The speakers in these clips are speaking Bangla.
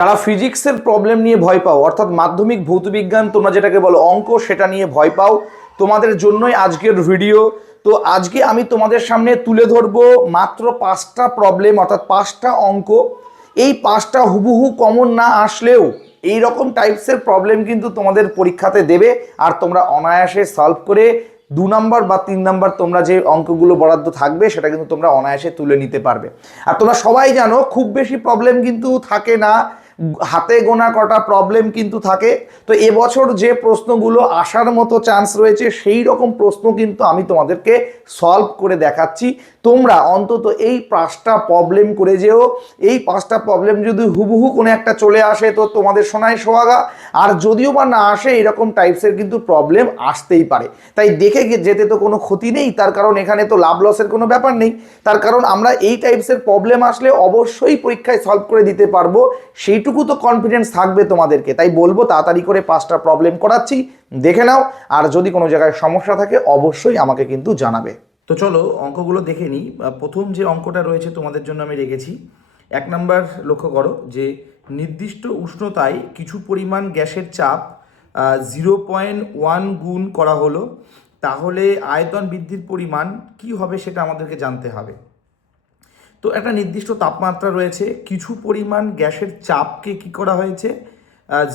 যারা ফিজিক্সের প্রবলেম নিয়ে ভয় পাও, অর্থাৎ মাধ্যমিক ভৌতবিজ্ঞান তোমরা যেটাকে বলো অঙ্ক, সেটা নিয়ে ভয় পাও। তোমাদের জন্যই আজকের ভিডিও তো আজকে আমি তোমাদের সামনে তুলে ধরবো মাত্র পাঁচটা প্রবলেম অর্থাৎ পাঁচটা অঙ্ক। এই পাঁচটা হুবহু কমন না আসলেও এই রকম টাইপসের প্রবলেম কিন্তু তোমাদের পরীক্ষাতে দেবে। আর তোমরা অনায়াসে সলভ করে দু নাম্বার বা তিন নাম্বার তোমরা যে অঙ্কগুলো বরাদ্দ থাকবে, সেটা কিন্তু তোমরা অনায়াসে তুলে নিতে পারবে। আর তোমরা সবাই জানো, খুব বেশি প্রবলেম কিন্তু থাকে না। হাতে গোনা কটা প্রবলেম কিন্তু থাকে। তো এবছর যে প্রশ্নগুলো আসার মতো চান্স রয়েছে, সেই রকম প্রশ্ন কিন্তু আমি তোমাদেরকে সলভ করে দেখাচ্ছি। তোমরা অন্তত এই পাঁচটা প্রবলেম করে যেও। এই পাঁচটা প্রবলেম যদি হুবহু কোনো একটা চলে আসে, তো তোমাদের শোনায় সোহাগা। আর যদিও বা না আসে, এরকম টাইপসের কিন্তু প্রবলেম আসতেই পারে। তাই দেখে যেতে তো কোনো ক্ষতি নেই। তার কারণ এখানে তো লাভ লসের কোনো ব্যাপার নেই। তার কারণ আমরা এই টাইপসের প্রবলেম আসলে অবশ্যই পরীক্ষায় সলভ করে দিতে পারব। সেইটুকু তো কনফিডেন্স থাকবে তোমাদেরকে। তাই বলব, তাড়াতাড়ি করে পাঁচটা প্রবলেম করাচ্ছি, দেখে নাও। আর যদি কোনো জায়গায় সমস্যা থাকে, অবশ্যই আমাকে কিন্তু জানাবে। তো চলো, অঙ্কগুলো দেখে নিই। প্রথম যে অঙ্কটা রয়েছে তোমাদের জন্য আমি রেখেছি, এক নাম্বার লক্ষ্য করো যে নির্দিষ্ট উষ্ণতায় কিছু পরিমাণ গ্যাসের চাপ জিরো পয়েন্ট ওয়ান গুণ করা হলো। তাহলে আয়তন বৃদ্ধির পরিমাণ কি হবে সেটা আমাদেরকে জানতে হবে। তো একটা নির্দিষ্ট তাপমাত্রা রয়েছে। কিছু পরিমাণ গ্যাসের চাপকে কি করা হয়েছে?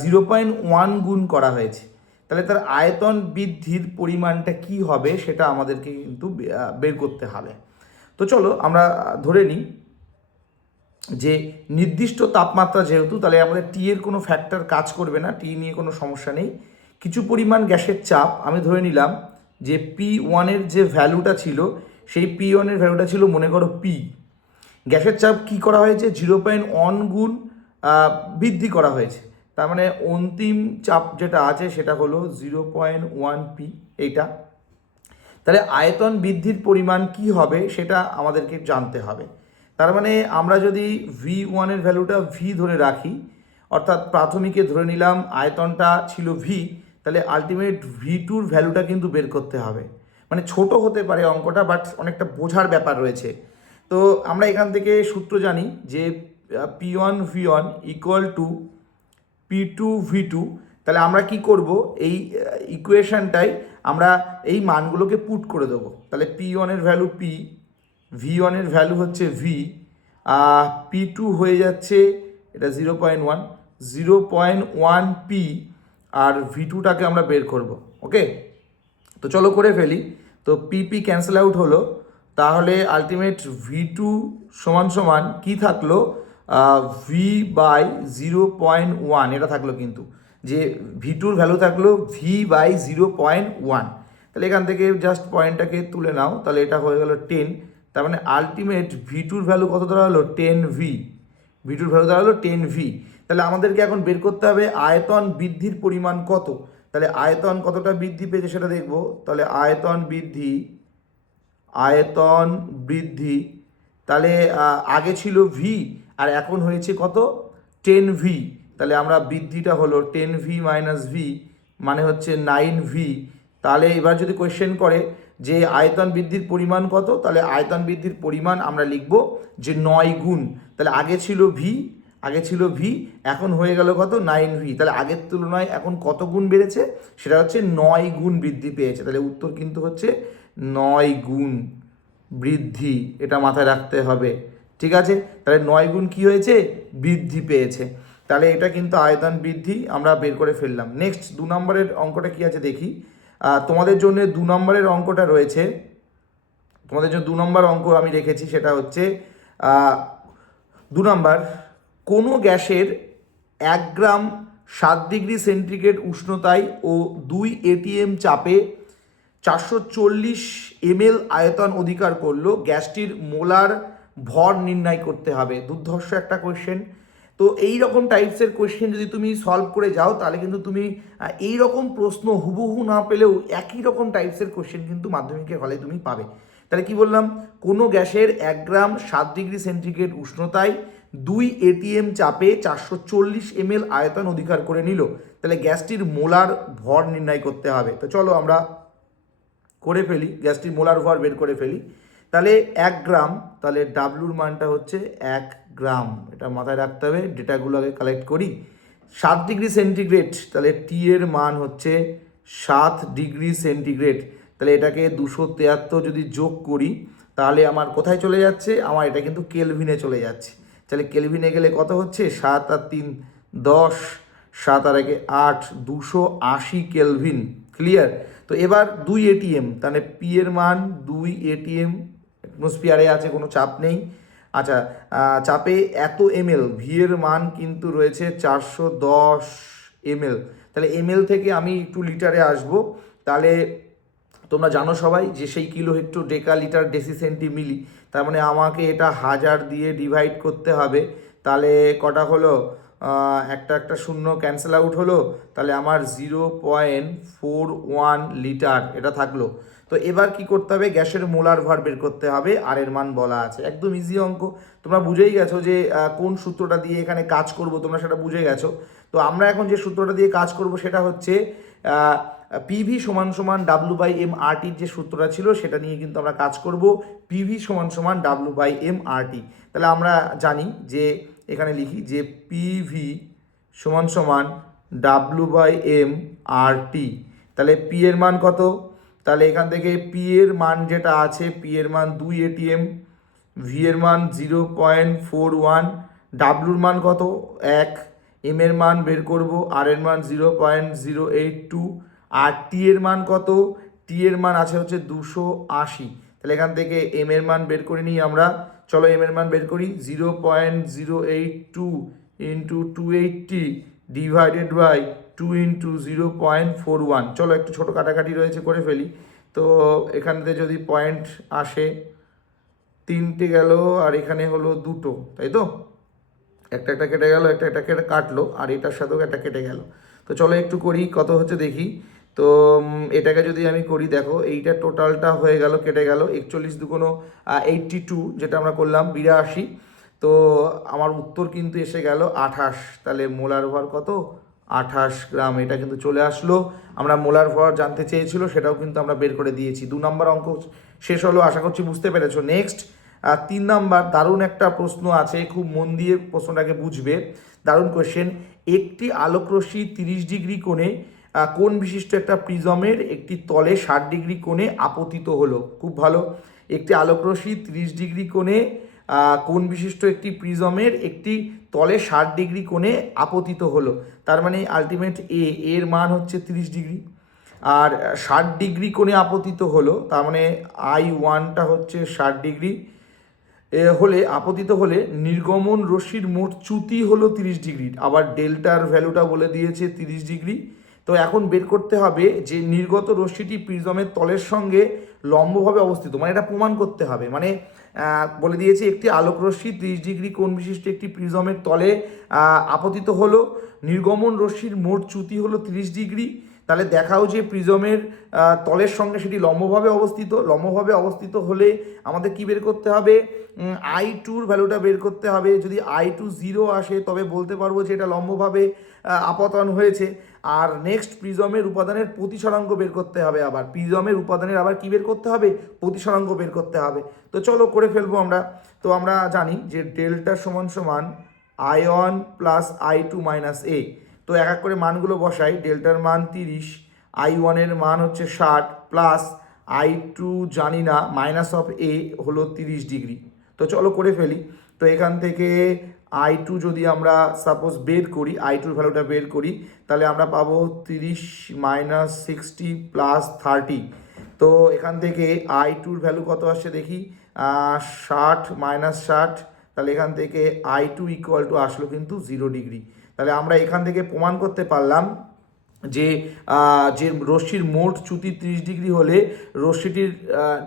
জিরো পয়েন্ট ওয়ান গুণ করা হয়েছে। তাহলে তার আয়তন বৃদ্ধির পরিমাণটা কি হবে সেটা আমাদেরকে কিন্তু বের করতে হবে। তো চলো আমরা ধরে নিই যে নির্দিষ্ট তাপমাত্রা যেহেতু, তাহলে আমাদের টি এর কোনো ফ্যাক্টর কাজ করবে না। টি নিয়ে কোনো সমস্যা নেই। কিছু পরিমাণ গ্যাসের চাপ, আমি ধরে নিলাম যে পি ওয়ানের যে ভ্যালুটা ছিল, সেই পি ওয়ানের ভ্যালুটা ছিল মনে করো পি গ্যাসের চাপ কি করা হয়েছে? জিরো পয়েন্ট ওয়ান গুণ বৃদ্ধি করা হয়েছে। তার মানে অন্তিম চাপ যেটা আছে সেটা হলো জিরো পয়েন্ট ওয়ান পি এইটা তাহলে আয়তন বৃদ্ধির পরিমাণ কি হবে সেটা আমাদেরকে জানতে হবে। তার মানে আমরা যদি ভি ওয়ানের ভ্যালুটা ভি ধরে রাখি, অর্থাৎ প্রাথমিকে ধরে নিলাম আয়তনটা ছিল ভি, তাহলে আলটিমেট ভি টুর ভ্যালুটা কিন্তু বের করতে হবে। মানে ছোট হতে পারে অঙ্কটা বাট অনেকটা বোঝার ব্যাপার রয়েছে। তো আমরা এখান থেকে সূত্র জানি যে P one V one equal to P two V two তাহলে আমরা কি করব? এই ইকুয়েশনটাই আমরা এই মানগুলোকে পুট করে দেবো। তাহলে পি ওয়ানের ভ্যালু পি ভি ওয়ানের ভ্যালু হচ্ছে ভি পি টু হয়ে যাচ্ছে, এটা zero point one zero point one P আর ভি টুটাকে আমরা বের করব ওকে তো চলো করে ফেলি। তো পিপি ক্যান্সেল আউট হলো। তাহলে আলটিমেট ভি টু সমান সমান কি থাকল? V by zero point one এটা থাকল কিন্তু। যে ভি টুর ভ্যালু থাকল V by zero point one তাহলে এখান থেকে জাস্ট পয়েন্টটাকে তুলে নাও, তাহলে এটা হয়ে গেল টেন তার মানে আলটিমেট ভি টুর ভ্যালু কত দাঁড়াল? টেন ভি ভিটুর ভ্যালু দাঁড়াল টেন ভি তাহলে আমাদেরকে এখন বের করতে হবে আয়তন বৃদ্ধির পরিমাণ কত। তাহলে আয়তন কতটা বৃদ্ধি পেয়েছে সেটা দেখব। তাহলে আয়তন বৃদ্ধি আয়তন বৃদ্ধি। তাহলে আগে ছিল ভি আর এখন হয়েছে কত? টেন ভি তাহলে আমরা বৃদ্ধিটা হলো টেন ভি মাইনাস ভি মানে হচ্ছে নাইন ভি তাহলে এবার যদি কোয়েশ্চেন করে যে আয়তন বৃদ্ধির পরিমাণ কত? তাহলে আয়তন বৃদ্ধির পরিমাণ আমরা লিখব যে নয় গুণ। তাহলে আগে ছিল ভি আগে ছিল ভি এখন হয়ে গেল কত? নাইন ভি তাহলে আগের তুলনায় এখন কত গুণ বেড়েছে? সেটা হচ্ছে নয় গুণ বৃদ্ধি পেয়েছে। তাহলে উত্তর কিন্তু হচ্ছে নয় গুণ বৃদ্ধি এটা মাথায় রাখতে হবে। ঠিক আছে? তাহলে নয় গুণ কী হয়েছে? বৃদ্ধি পেয়েছে। তাহলে এটা কিন্তু আয়তন বৃদ্ধি আমরা বের করে ফেললাম। নেক্সট দু নম্বরের অঙ্কটা কি আছে দেখি। তোমাদের জন্য দু নম্বরের অঙ্কটা রয়েছে। তোমাদের জন্য দু নম্বর অঙ্ক আমি রেখেছি, সেটা হচ্ছে দু নম্বর, কোনো গ্যাসের এক গ্রাম সাত ডিগ্রি সেন্টিগ্রেড উষ্ণতায় ও দুই এটিএম চাপে চারশো চল্লিশ এমএল আয়তন অধিকার করল, গ্যাসটির মোলার ভর নির্ণয় করতে হবে। দুর্ধর্ষ একটা কোয়েশ্চেন তো এই রকম টাইপসের কোয়েশ্চেন যদি তুমি সলভ করে যাও, তাহলে কিন্তু তুমি এই রকম প্রশ্ন হুবহু না পেলেও একই রকম টাইপসের কোয়েশ্চেন কিন্তু মাধ্যমিকের হলে তুমি পাবে। তাহলে কি বললাম? কোনো গ্যাসের এক গ্রাম সাত ডিগ্রি সেন্টিগ্রেড উষ্ণতায় দুই এটিএম চাপে চারশো চল্লিশ এমএল আয়তন অধিকার করে নিল। তাহলে গ্যাসটির মোলার ভর নির্ণয় করতে হবে। তো চলো আমরা করে ফেলি গ্যাসটির মোলার ভর বের করে ফেলি। তাহলে এক গ্রাম, তাহলে ডাব্লুর মানটা হচ্ছে এক গ্রাম। এটা মাথায় রাখতে হবে, ডেটাগুলো আগে কালেক্ট করি। সাত ডিগ্রি সেন্টিগ্রেড, তাহলে টি এর মান হচ্ছে সাত ডিগ্রি সেন্টিগ্রেড। তাহলে এটাকে দুশো তেয়াত্তর যদি যোগ করি, তাহলে আমার কোথায় চলে যাচ্ছে? আমার এটা কিন্তু কেলভিনে চলে যাচ্ছে। তাহলে কেলভিনে গেলে কত হচ্ছে? সাত আর তিন দশ, সাত আর একে আট, দুশো আশি কেলভিন। ক্লিয়ার তো এবার দুই এটিএম তাহলে পি এর মান দুই এটিএম অ্যাটমসফিয়ারে আছে, কোনো চাপ নেই। আচ্ছা চাপে এত এমএল ভি এর মান কিন্তু রয়েছে চারশো দশ এমএল তাহলে এমএল থেকে আমি একটু লিটারে আসব। তাহলে তোমরা জানো সবাই যে সেই kilo hecto deca litre deci centi milli তার মানে আমাকে এটা হাজার দিয়ে ডিভাইড করতে হবে। তাহলে কটা হলো? একটা একটা শূন্য ক্যান্সেল আউট হলো, তাহলে আমার zero point four one litre এটা থাকল। তো এবার কি করতে হবে? গ্যাসের মোলার ভার বের করতে হবে আর এর মান বলা আছে। একদম ইজি অঙ্ক। তোমরা বুঝেই গেছো যে কোন সূত্রটা দিয়ে এখানে কাজ করব, তোমরা সেটা বুঝে গেছো। তো আমরা এখন যে সূত্রটা দিয়ে কাজ করব, সেটা হচ্ছে পিভি সমান সমান ডাব্লু বাই এম আরটির যে সূত্রটা ছিল, সেটা নিয়ে কিন্তু আমরা কাজ করব। পিভি সমান সমান ডাব্লু বাই এম আরটি তাহলে আমরা জানি যে এখানে লিখি যে পিভি সমান সমান W by M R T তাহলে পি এর মান কত? তাহলে এখান থেকে পি এর মান যেটা আছে পি এর মান দুই এটিএম ভি এর মান জিরো পয়েন্ট ফোর ওয়ান ডাব্লুর মান কত? এক। এম এর মান বের করব আর এর মান zero point zero eight two R T এর মান কত? টি এর মান আছে হচ্ছে দুশো আশি। তাহলে এখান থেকে এম এর মান বের করে নিই আমরা। চলো এম এর মান বের করি। Zero point zero eight two into two eighty divided by two into zero point four one চলো একটু ছোটো কাটাকাটি রয়েছে করে ফেলি। তো এখানতে যদি পয়েন্ট আসে, তিনটে গেল আর এখানে হলো দুটো, তাই তো? একটা একটা কেটে গেল, একটা একটা কেটে কাটলো, আর এটার সাথেও একটা কেটে গেল। তো চলো একটু করি, কত হচ্ছে দেখি। তো এটাকে যদি আমি করি, দেখো, এইটা টোটালটা হয়ে গেল, কেটে গেল, একচল্লিশ দুগুনো এইটটি টু যেটা আমরা করলাম, বিরাশি। তো, আমার উত্তর কিন্তু এসে গেল আঠাশ। তাহলে মোলার ভর কত? আঠাশ গ্রাম, এটা কিন্তু চলে আসলো। আমরা মোলার ভর জানতে চেয়েছিল, সেটাও কিন্তু আমরা বের করে দিয়েছি। দু নম্বর অঙ্ক শেষ হলো, আশা করছি বুঝতে পেরেছ। নেক্সট আর তিন নাম্বার, দারুণ একটা প্রশ্ন আছে, খুব মন দিয়ে প্রশ্নটাকে বুঝবে। দারুণ কোয়েশ্চেন একটি আলোকরশ্মি তিরিশ ডিগ্রি কোণে কোণ বিশিষ্ট একটা প্রিজমের একটি তলে ষাট ডিগ্রি কোণে আপতিত হলো? খুব ভালো। একটি আলোকরশ্মি তিরিশ ডিগ্রি কোণে কোণ বিশিষ্ট একটি প্রিজমের একটি তলে ষাট ডিগ্রি কোণে আপতিত হলো? তার মানে আলটিমেট এ এর মান হচ্ছে তিরিশ ডিগ্রি। আর ষাট ডিগ্রি কোণে আপতিত হলো, তার মানে আই ওয়ানটা হচ্ছে ষাট ডিগ্রি হলে, আপতিত হলে নির্গমন রশ্মির মোট চ্যুতি হলো তিরিশ ডিগ্রি। আবার ডেল্টার ভ্যালুটা বলে দিয়েছে তিরিশ ডিগ্রি। তো এখন বের করতে হবে যে নির্গত রশ্মিটি প্রিজমের তলের সঙ্গে লম্বভাবে অবস্থিত মানে এটা প্রমাণ করতে হবে। মানে বলে দিয়েছে একটি আলোক রশ্মি ত্রিশ ডিগ্রি কোণ বিশিষ্ট একটি প্রিজমের তলে আপতিত হলো। নির্গমন রশ্মির মোট চ্যুতি হলো তিরিশ ডিগ্রি। তাহলে দেখাও যে প্রিজমের তলের সঙ্গে সেটি লম্বভাবে অবস্থিত। লম্বভাবে অবস্থিত হলে আমাদের কি বের করতে হবে? আই টুর ভ্যালুটা বের করতে হবে। যদি আই টু জিরো আসে, তবে বলতে পারব যে এটা লম্বভাবে আপতন হয়েছে। আর নেক্সট প্রিজমের উপাদানের প্রতিসরাঙ্ক বের করতে হবে আবার। প্রিজমের উপাদানের আবার কি বের করতে হবে? প্রতিসরাঙ্ক বের করতে হবে। তো চলো করে ফেলব আমরা। তো আমরা জানি যে ডেল্টা সমান সমান I one plus I two minus A তো এক এক করে মানগুলো বসাই। ডেল্টার মান তিরিশ আই ওয়ানের মান হচ্ছে ষাট প্লাস আই টু জানি না মাইনাস অফ এ হলো তিরিশ ডিগ্রি। তো চলো করে ফেলি। তো এখান থেকে আই টু যদি আমরা সাপোজ বের করি আই টুর ভ্যালুটা বের করি, তাহলে আমরা পাবো তিরিশ মাইনাস সিক্সটি প্লাস থার্টি তো এখান থেকে আই টুর ভ্যালু কত আসছে দেখি? ষাট মাইনাস ষাট, তাহলে এখান থেকে আই টু ইকুয়াল টু আসলো কিন্তু জিরো ডিগ্রি তাহলে আমরা এখান থেকে প্রমাণ করতে পারলাম যে যে রশ্মির মোট চ্যুতি ত্রিশ ডিগ্রি হলে রশ্মিটির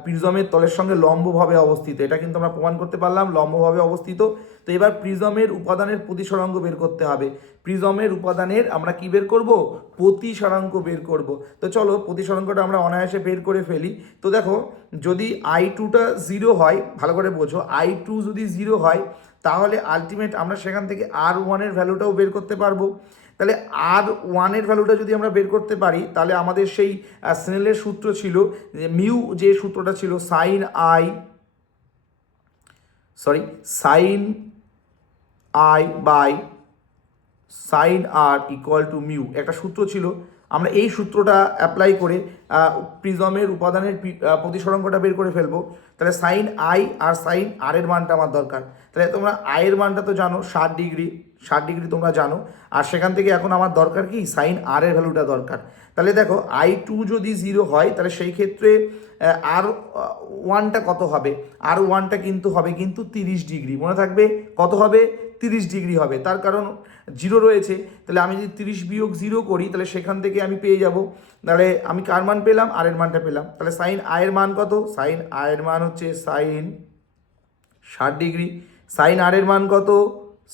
প্রিজমের তলের সঙ্গে লম্বভাবে অবস্থিত। এটা কিন্তু আমরা প্রমাণ করতে পারলাম, লম্বভাবে অবস্থিত। তো এবার প্রিজমের উপাদানের প্রতিসরাঙ্ক বের করতে হবে। প্রিজমের উপাদানের আমরা কি বের করব? প্রতিসরাঙ্ক বের করব। তো চলো প্রতিসরাঙ্কটা আমরা অনায়াসে বের করে ফেলি। তো দেখো, যদি আই টুটা জিরো হয়, ভালো করে বোঝো আই টু যদি জিরো হয়, তাহলে আলটিমেট আমরা সেখান থেকে আর ওয়ানের ভ্যালুটাও বের করতে পারব। তাহলে আর ওয়ানের ভ্যালুটা যদি আমরা বের করতে পারি, তাহলে আমাদের সেই স্নেলের সূত্র ছিল, যে মিউ যে সূত্রটা ছিল sine I sorry sine I by sine R equal to mu একটা সূত্র ছিল আমরা এই সূত্রটা অ্যাপ্লাই করে প্রিজমের উপাদানের পি- আহ, প্রতিসরাঙ্কটা বের করে ফেলব। তাহলে সাইন আই আর সাইন আর এর মানটা আমার দরকার। তাহলে তোমরা আয়ের মানটা তো জানো ষাট ডিগ্রি ষাট ডিগ্রি তোমরা জানো। আর সেখান থেকে এখন আমার দরকার কি? সাইন আর এর ভ্যালুটা দরকার। তাহলে দেখো আই টু যদি জিরো হয় তাহলে সেই ক্ষেত্রে আর ওয়ানটা কত হবে? আর ওয়ানটা কিন্তু হবে কিন্তু তিরিশ ডিগ্রি। মনে থাকবে? কত হবে? তিরিশ ডিগ্রি হবে। তার কারণ জিরো রয়েছে, তাহলে আমি যদি তিরিশ বিয়োগ জিরো করি, তাহলে সেখান থেকে আমি পেয়ে যাব। তাহলে আমি কার মান পেলাম? আর এর মানটা পেলাম। তাহলে সাইন আয়ের মান কত? সাইন আয়ের মান হচ্ছে সাইন ষাট ডিগ্রি। সাইন আর এর মান কত?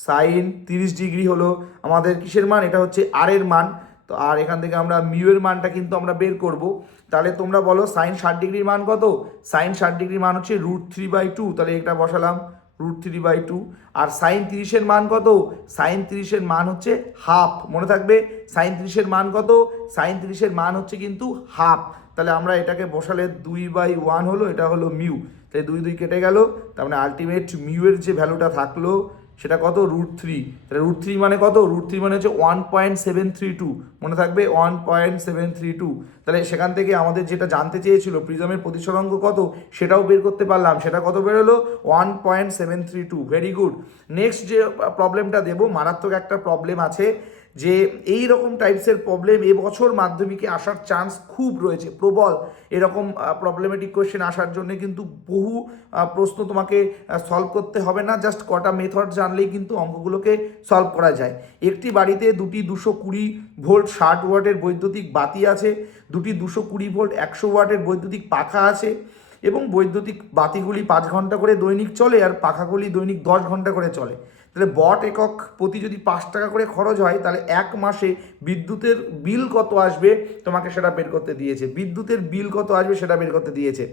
সাইন তিরিশ ডিগ্রি হলো আমাদের কিসের মান? এটা হচ্ছে আর এর মান। তো আর এখান থেকে আমরা মিউ এর মানটা কিন্তু আমরা বের করব। তাহলে তোমরা বলো সাইন ষাট ডিগ্রির মান কত? সাইন ষাট ডিগ্রির মান হচ্ছে রুট থ্রি বাই টু তাহলে এটা বসালাম। Root three by two. R sine তিরিশের মান কত? সাইন তিরিশের মান হচ্ছে হাফ। মনে থাকবে? সাইন তিরিশের মান কত? সাইন তিরিশের মান হচ্ছে কিন্তু হাফ। তাহলে আমরা এটাকে বসালে দুই বাই ওয়ান হলো, এটা হলো মিউ। তাই দুই দুই কেটে গেল। তার মানে আলটিমেট মিউয়ের যে ভ্যালুটা থাকল সেটা কত? রুট থ্রি তাহলে রুট থ্রি মানে কত? রুট থ্রি মানে হচ্ছে one point seven three two মনে থাকবে? One point seven three two তাহলে সেখান থেকে আমাদের যেটা জানতে চেয়েছিল প্রিজমের প্রতিসরাঙ্ক কত? সেটাও বের করতে পারলাম। সেটা কত বেরোলো? One point seven three two very good next যে প্রবলেমটা দেবো, মারাত্মক একটা প্রবলেম আছে। যে এই রকম টাইপসের প্রবলেম এবছর মাধ্যমিকে আসার চান্স খুব রয়েছে। প্রবল এরকম প্রবলেমেটিক কোয়েশ্চেন আসার জন্য কিন্তু বহু প্রশ্ন তোমাকে সলভ করতে হবে না। জাস্ট কটা মেথড জানলেই কিন্তু অঙ্কগুলোকে সলভ করা যায়। একটি বাড়িতে দুটি দুশো কুড়ি ভোল্ট ষাট ওয়াটের বৈদ্যুতিক বাতি আছে, দুটি দুশো কুড়ি ভোল্ট একশো ওয়াটের বৈদ্যুতিক পাখা আছে এবং বৈদ্যুতিক বাতিগুলি পাঁচ ঘণ্টা করে দৈনিক চলে আর পাখাগুলি দৈনিক দশ ঘণ্টা করে চলে। তাহলে বট একক প্রতি যদি পাঁচ টাকা করে খরচ হয়, তাহলে এক মাসে বিদ্যুতের বিল কত আসবে? তোমাকে সেটা বের করতে দিয়েছে। বিদ্যুতের বিল কত আসবে সেটা বের করতে দিয়েছে।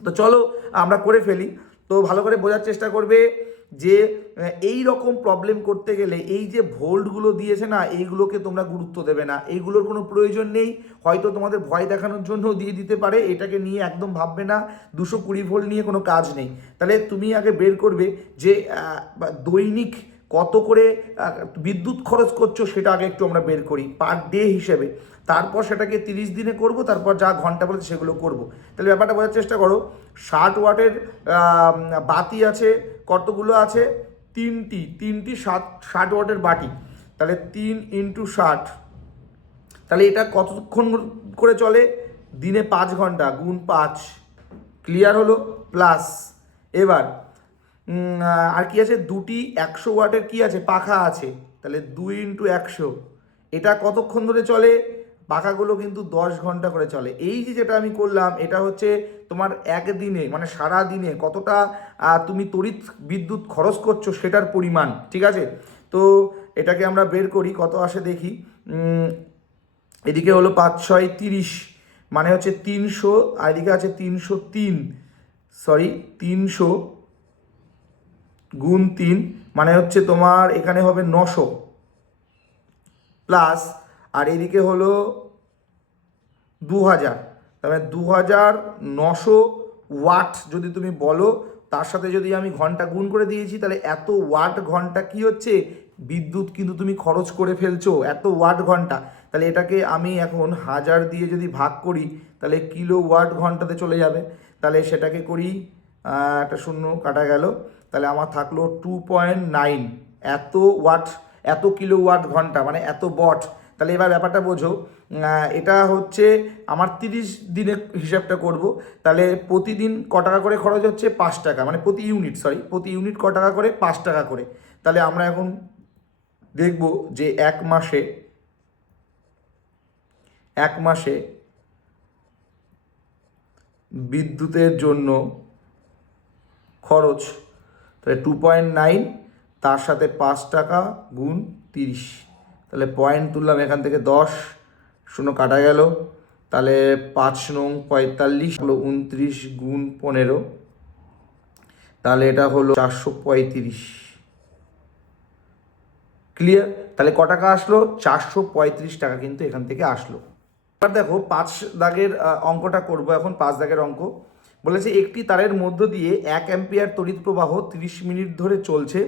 তো চলো আমরা করে ফেলি। তো ভালো করে বোঝার চেষ্টা করবে। যে এই রকম প্রবলেম করতে গেলে এই যে ভোল্টগুলো দিয়েছে না, এইগুলোকে তোমরা গুরুত্ব দেবে না। এইগুলোর কোনো প্রয়োজন নেই। হয়তো তোমাদের ভয় দেখানোর জন্য দিয়ে দিতে পারে। এটাকে নিয়ে একদম ভাববে না। দুশো কুড়ি ভোল্ট নিয়ে কোনো কাজ নেই। তাহলে তুমি আগে বের করবে যে দৈনিক কত করে বিদ্যুৎ খরচ করছ সেটা আগে একটু আমরা বের করি পার ডে হিসেবে। তারপর সেটাকে তিরিশ দিনে করব, তারপর যা ঘণ্টা বলছে সেগুলো করব। তাহলে ব্যাপারটা বোঝার চেষ্টা করো। ষাট ওয়াটের বাতি আছে কতগুলো আছে? তিনটি। তিনটি ষাট ষাট ওয়াটের বাটি। তাহলে তিন ইন্টু ষাট। তাহলে এটা কতক্ষণ করে চলে? দিনে পাঁচ ঘণ্টা, গুণ পাঁচ। ক্লিয়ার হলো? প্লাস। এবার আর কি আছে? দুটি একশো ওয়াটের কি আছে? পাখা আছে। তাহলে দুই ইন্টু একশো। এটা কতক্ষণ ধরে চলে? পাখাগুলো কিন্তু দশ ঘণ্টা করে চলে। এই যে যেটা আমি করলাম, এটা হচ্ছে তোমার একদিনে মানে সারা দিনে কতটা তুমি তড়িৎ বিদ্যুৎ খরচ করছ সেটার পরিমাণ, ঠিক আছে? তো এটাকে আমরা বের করি, কত আসে দেখি। এদিকে হলো পাঁচ, ছয়, তিরিশ মানে হচ্ছে তিনশো, আর এদিকে আছে তিনশো তিন সরি তিনশো গুণ তিন মানে হচ্ছে তোমার এখানে হবে নশো প্লাস আর এদিকে হলো দু হাজার তাহলে দু হাজার নশো ওয়াট যদি তুমি বলো, তার সাথে যদি আমি ঘণ্টা গুণ করে দিয়েছি, তাহলে এত ওয়াট ঘণ্টা কি হচ্ছে? বিদ্যুৎ কিন্তু তুমি খরচ করে ফেলছো, এত ওয়াট ঘণ্টা। তাহলে এটাকে আমি এখন হাজার দিয়ে যদি ভাগ করি, তাহলে কিলো ওয়াট ঘন্টাতে চলে যাবে। তাহলে সেটাকে করি একটা শূন্য কাটা গেল। তাহলে আমার থাকল টু পয়েন্ট নাইন এত ওয়াট, এত কিলো ওয়াট ঘণ্টা মানে এত বট। তাহলে এবার ব্যাপারটা বোঝো। এটা হচ্ছে আমার তিরিশ দিনের হিসাবটা করব। তাহলে প্রতিদিন ক টাকা করে খরচ হচ্ছে? পাঁচ টাকা। মানে প্রতি ইউনিট সরি প্রতি ইউনিট ক টাকা করে? পাঁচ টাকা করে। তাহলে আমরা এখন দেখব যে এক মাসে এক মাসে বিদ্যুতের জন্য খরচ, তাহলে টু পয়েন্ট নাইন তার সাথে পাঁচ টাকা গুণ তিরিশ। তাহলে পয়েন্ট তুললাম এখান থেকে দশ, শূন্য কাটা গেল। তাহলে পাঁচ নং পঁয়তাল্লিশ হলো উনত্রিশ গুণ পনেরো। তাহলে এটা হলো চারশো পঁয়ত্রিশ। ক্লিয়ার তাহলে ক টাকা আসলো? চারশো পঁয়ত্রিশ টাকা কিন্তু এখান থেকে আসলো। এবার দেখো পাঁচ দাগের অঙ্কটা করব এখন, পাঁচ দাগের অঙ্ক। বলেছে একটি তারের মধ্য দিয়ে এক অ্যাম্পিয়ার তড়িৎ প্রবাহ তিরিশ মিনিট ধরে চলছে।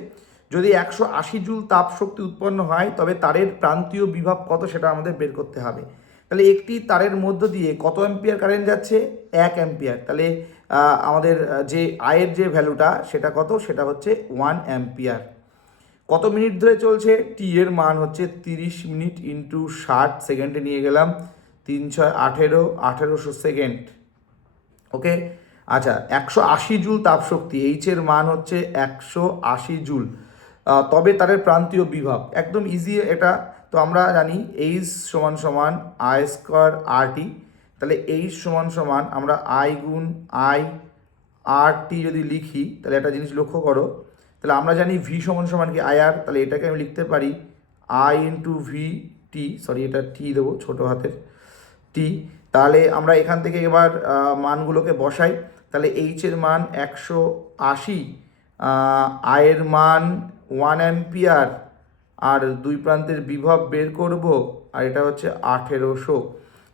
যদি একশো আশি জুল তাপ শক্তি উৎপন্ন হয়, তবে তারের প্রান্তীয় বিভব কত সেটা আমাদের বের করতে হবে। তাহলে একটি তারের মধ্য দিয়ে কত অ্যাম্পিয়ার কারেন্ট যাচ্ছে? এক অ্যাম্পিয়ার। তাহলে আমাদের যে আয়ের যে ভ্যালুটা, সেটা কত? সেটা হচ্ছে ওয়ান অ্যাম্পিয়ার। কত মিনিট ধরে চলছে? টি এর মান হচ্ছে তিরিশ মিনিট ইন্টু ষাট সেকেন্ডে নিয়ে গেলাম। তিন ছয় আঠেরো, আঠেরোশো সেকেন্ড। ওকে? আচ্ছা একশো আশি জুল তাপশক্তি, এইচ এর মান হচ্ছে একশো আশি জুল। তবে তারের প্রান্তীয় বিভব একদম ইজি এটা। তো আমরা জানি এইচ সমান সমান আই স্কোয়ার আর টি তাহলে এইচ সমান সমান আমরা আই গুণ আই আর টি যদি লিখি, তাহলে একটা জিনিস লক্ষ্য করো। তাহলে আমরা জানি ভি সমান সমান কি আই আর তাহলে এটাকে আমি লিখতে পারি I into V T sorry এটা টি দেবো ছোটো হাতের টি তাহলে আমরা এখান থেকে এবার মানগুলোকে বসাই। তাহলে এইচের মান একশো আশি আয়ের মান ওয়ান অ্যাম্পিয়ার আর দুই প্রান্তের বিভব বের করব, আর এটা হচ্ছে আঠেরোশো।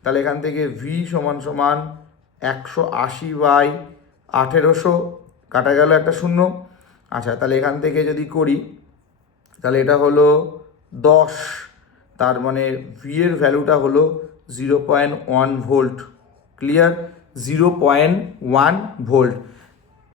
তাহলে এখান থেকে ভি সমান সমান একশো আশি বাই আঠেরোশো। কাটা গেল একটা শূন্য। আচ্ছা তাহলে এখান থেকে যদি করি, তাহলে এটা হলো দশ। তার মানে ভি এর ভ্যালুটা হলো zero point one volt. Clear? Zero point one volt.